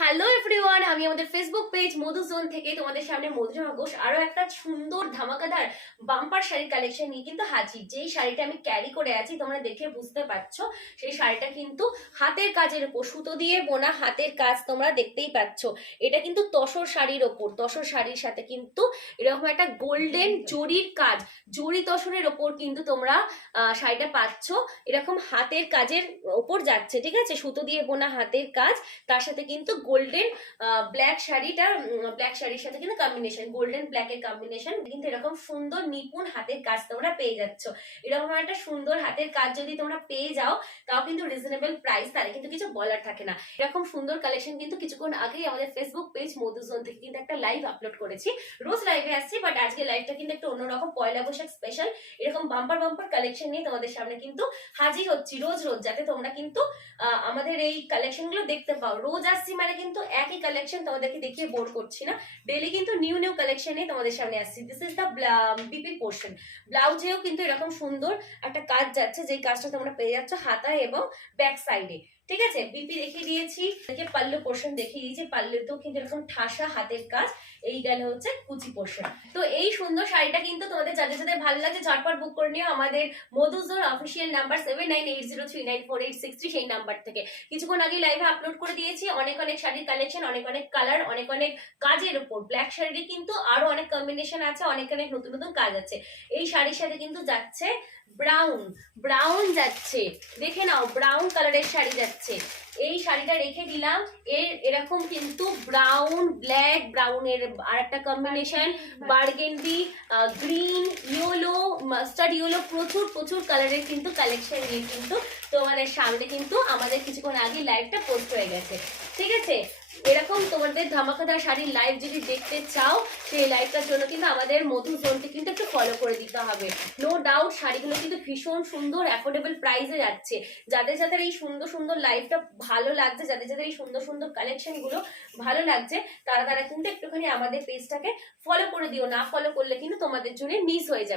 Hello everyone আমি আমাদের Facebook page মধু zone থেকে তোমাদের সামনে মধুরিমা ঘোষ। আরও একটা সুন্দর ধামাকাদার বাম্পার শাড়ির কালেকশন নিয়ে কিন্তু হাজির। যেই শাড়িটা আমি ক্যারি করে আছি তোমরা দেখে বুঝতে পারছ সেই শাড়িটা কিন্তু হাতের কাজের ওপর সুতো দিয়ে বোনা হাতের কাজ তোমরা দেখতেই পাচ্ছ। এটা কিন্তু তসর শাড়ির ওপর তসর শাড়ির সাথে কিন্তু এরকম একটা গোল্ডেন জরির কাজ জরি তসরের ওপর কিন্তু তোমরা শাড়িটা পাচ্ছ। এরকম হাতের কাজের ওপর যাচ্ছে ঠিক আছে? সুতো দিয়ে বোনা হাতের কাজ তার সাথে কিন্তু গোল্ডেন ব্ল্যাক শাড়িটা ব্ল্যাক শাড়ির সাথে কিন্তু কম্বিনেশন গোল্ডেন ব্ল্যাক এর কম্বিনেশন কিন্তু এরকম সুন্দর নিপুণ হাতের কাজ তোমরা পেয়ে যাচ্ছ। এরকম একটা সুন্দর হাতের কাজ যদি তোমরা পেয়ে যাও, তাও কিন্তু রিজনেবল প্রাইস তাহলে কিন্তু কিছু বলার থাকে না। এরকম সুন্দর কালেকশন কিন্তু কিছুক্ষণ আগেই আমাদের ফেসবুক পেজ মধুজন থেকে কিন্তু একটা লাইভ আপলোড করেছি। রোজ লাইভে আসছি বাট আজকে লাইভটা কিন্তু একটু অন্যরকম, পয়লা বৈশাখ স্পেশাল এরকম বাম্পার বাম্পার কালেকশন নিয়ে তোমাদের সামনে কিন্তু হাজির হচ্ছি রোজ রোজ, যাতে তোমরা কিন্তু আমাদের এই কালেকশনগুলো দেখতে পাও। রোজ আসছি মানে কিন্তু একই কালেকশন তোমাদেরকে দেখিয়ে বোর করছি না। ডেলি কিন্তু নিউ নিউ কালেকশনে তোমাদের সামনে আসছি। This is the BP portion ব্লাউজেও কিন্তু এরকম সুন্দর একটা কাজ যাচ্ছে, যেই কাজটা তোমরা পেয়ে যাচ্ছ হাতায় এবং ব্যাক সাইডে ঠিক আছে? বিপি দেখিয়ে দিয়েছি পাল্লু পোর্শন দেখিয়ে দিয়েছি, পাল্লুতেও কিন্তু এরকম ঠাসা হাতের কাজ, এই গেল হচ্ছে কুচি পোর্শন তো এই সুন্দর শাড়িটা কিন্তু তোমাদের যাদের যাদের ভালো লাগছে, ঝটপট বুক করে নিও আমাদের মধুজোর official number seven nine eight zero three nine four eight six three সেই নাম্বার থেকে। কিছুক্ষণ আগে লাইভে আপলোড করে দিয়েছি, অনেক অনেক শাড়ির কালেকশন অনেক অনেক কালার অনেক অনেক কাজের উপর। ব্ল্যাক শাড়ির কিন্তু আরও অনেক কম্বিনেশন আছে, অনেক অনেক নতুন নতুন কাজ আছে। এই শাড়ির সাথে কিন্তু যাচ্ছে ব্রাউন ব্রাউন যাচ্ছে। দেখে নাও ব্রাউন কালারের শাড়ি যাচ্ছে। এই শাড়িটা রেখে দিলাম। এর এরকম কিন্তু ব্রাউন ব্ল্যাক ব্রাউনের আর একটা combination burgundy green yellow mustard yellow প্রচুর প্রচুর কালারের কিন্তু কালেকশন নিয়ে কিন্তু তোমাদের সামনে কিন্তু আমাদের কিছুক্ষণ আগে লাইভটা পোস্ট হয়ে গেছে। ঠিক আছে? এরকম তোমাদের ধামাকাদার শাড়ির লাইভ যদি দেখতে চাও, সেই লাইভটার জন্য কিন্তু আমাদের মধু জোনকে কিন্তু একটু ফলো করে দিতে হবে। নো ডাউট শাড়িগুলো কিন্তু ভীষণ সুন্দর অ্যাফোর্ডেবল প্রাইসে যাচ্ছে। যাদের যাদের এই সুন্দর সুন্দর লাইভটা ভালো লাগছে, যাদের যাদের এই সুন্দর সুন্দর কালেকশনগুলো ভালো লাগছে, তারা তারা কিন্তু একটুখানি আমাদের পেজটাকে ফলো করে দিও। না ফলো করলে কিন্তু তোমাদের জন্য মিস হয়ে যাবে।